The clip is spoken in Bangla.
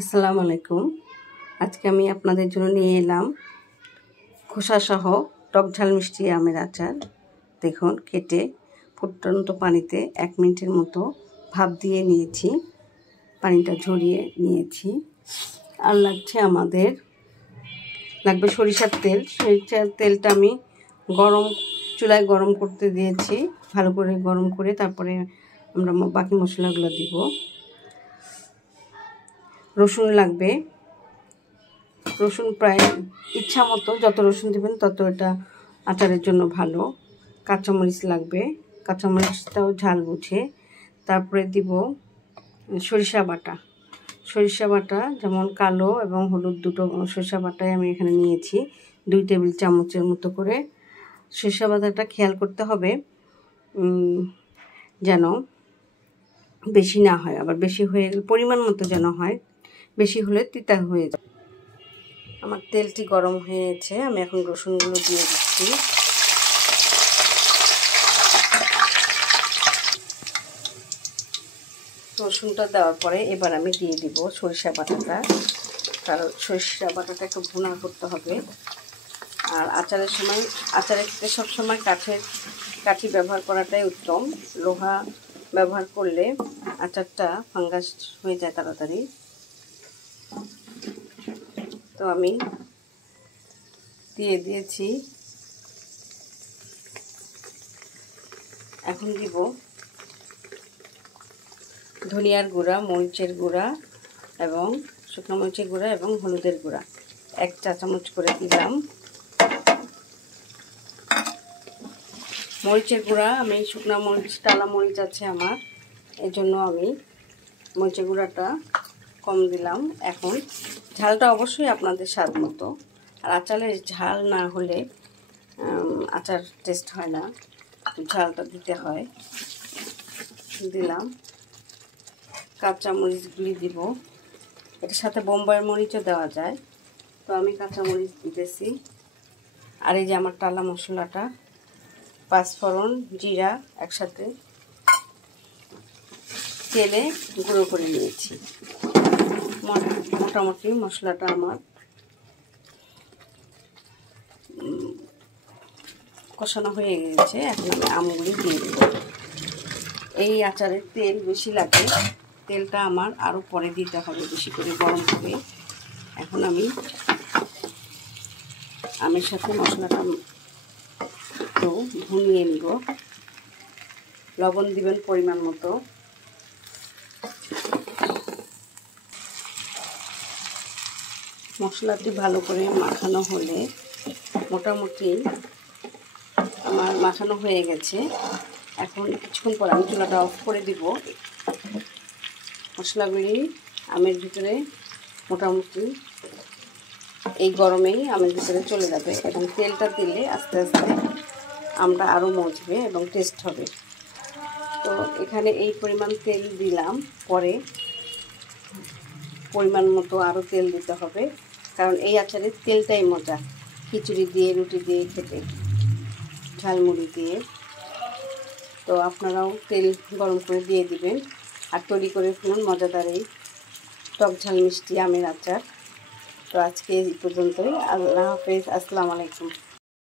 আসসালামু আলাইকুম। আজকে আমি আপনাদের জন্য নিয়ে এলাম খোসাসহ টক ঝাল মিষ্টি আমের আচার। দেখুন, কেটে ফুটন্ত পানিতে 1 মিনিটের মতো ভাপ দিয়ে নিয়েছি, পানিটা ঝরিয়ে নিয়েছি। আর লাগবে সরিষার তেল। সরিষার তেলটা আমি চুলায় গরম করতে দিয়েছি, ভালো করে গরম করে তারপরে আমরা বাকি মশলাগুলো দিব। রসুন লাগবে, রসুন প্রায় ইচ্ছা মতো, যত রসুন দেবেন তত এটা আচারের জন্য ভালো। কাঁচামরিচ লাগবে, কাঁচামরিচটাও ঝাল বুঝে। তারপরে দিব সরিষা বাটা, যেমন কালো এবং হলুদ দুটো সরিষা বাটাই আমি এখানে নিয়েছি, 2 টেবিল চামচের মতো করে। সরিষা বাটাটা খেয়াল করতে হবে যেন বেশি না হয়, আবার বেশি হয়ে পরিমাণ মতো যেন হয়, বেশি হলে তিতা হয়ে যায়। আমার তেলটি গরম হয়েছে, আমি এখন রসুনগুলো দিয়ে দিচ্ছি। রসুনটা দেওয়ার পরে এবার আমি দিয়ে দিব সরিষা বাটাটা, কারণ সরিষা বাটাটা একটু ভুনা করতে হবে। আর আচারের ক্ষেত্রে সবসময় কাঠি ব্যবহার করাটাই উত্তম। লোহা ব্যবহার করলে আচারটা ফাঙ্গাস হয়ে যায় তাড়াতাড়ি। তো আমি দিয়ে দিয়েছি। এখন দিব ধনিয়ার গুঁড়া, মরিচের গুঁড়া এবং শুকনো মরিচের গুঁড়া এবং হলুদের গুঁড়া 1 চা চামচ করে দিলাম। মরিচের গুঁড়া আমি শুকনো মরিচ, টালা মরিচ আছে আমার, এই জন্য আমি মরিচের গুঁড়াটা কম দিলাম। এখন ঝালটা অবশ্যই আপনাদের স্বাদ মতো। আর আচারের ঝাল না হলে আচার টেস্ট হয় না, ঝালটা দিতে হয়। দিলাম কাঁচা মরিচগুলি দিব, এটার সাথে বোম্বাই মরিচও দেওয়া যায়, তো আমি কাঁচা মরিচ দিতেছি। আর এই যে আমার টালা মশলাটা, পাঁচফোড়ন, জিরা একসাথে তেলে গুঁড়ো করে নিয়েছি। মোটামুটি মশলাটা আমার কষানো হয়ে গেছে। এখন আমি আমগুলি দিয়ে দেব। এই আচারের তেল বেশি লাগে, তেলটা আমার আরও পরে দিতে হবে, বেশি করে গরম হবে। এখন আমি আমের সাথে মশলাটা একটু ভুনিয়ে নিব। লবণ দিবেন পরিমাণ মতো। মশলাটি ভালো করে মাখানো হলে, মোটামুটি আমার মাখানো হয়ে গেছে। এখন কিছুক্ষণ পর আমি চুলাটা অফ করে দিব। মশলাগুলি আমের ভিতরে মোটামুটি এই গরমেই আমের ভিতরে চলে যাবে, এবং তেলটা দিলে আস্তে আস্তে আমটা আরও মজবে এবং টেস্ট হবে। তো এখানে এই পরিমাণ তেল দিলাম, পরে পরিমাণ মতো আরও তেল দিতে হবে, কারণ এই আচারের তেলটাই মজা। খিচুড়ি দিয়ে, রুটি দিয়ে খেতে, ঝালমুড়ি দিয়ে। তো আপনারাও তেল গরম করে দিয়ে দিবেন আর তৈরি করে ফেলুন মজাদার এই টক ঝাল মিষ্টি আমের আচার। তো আজকে এই পর্যন্তই। আল্লাহ হাফেজ, আসসালামু আলাইকুম।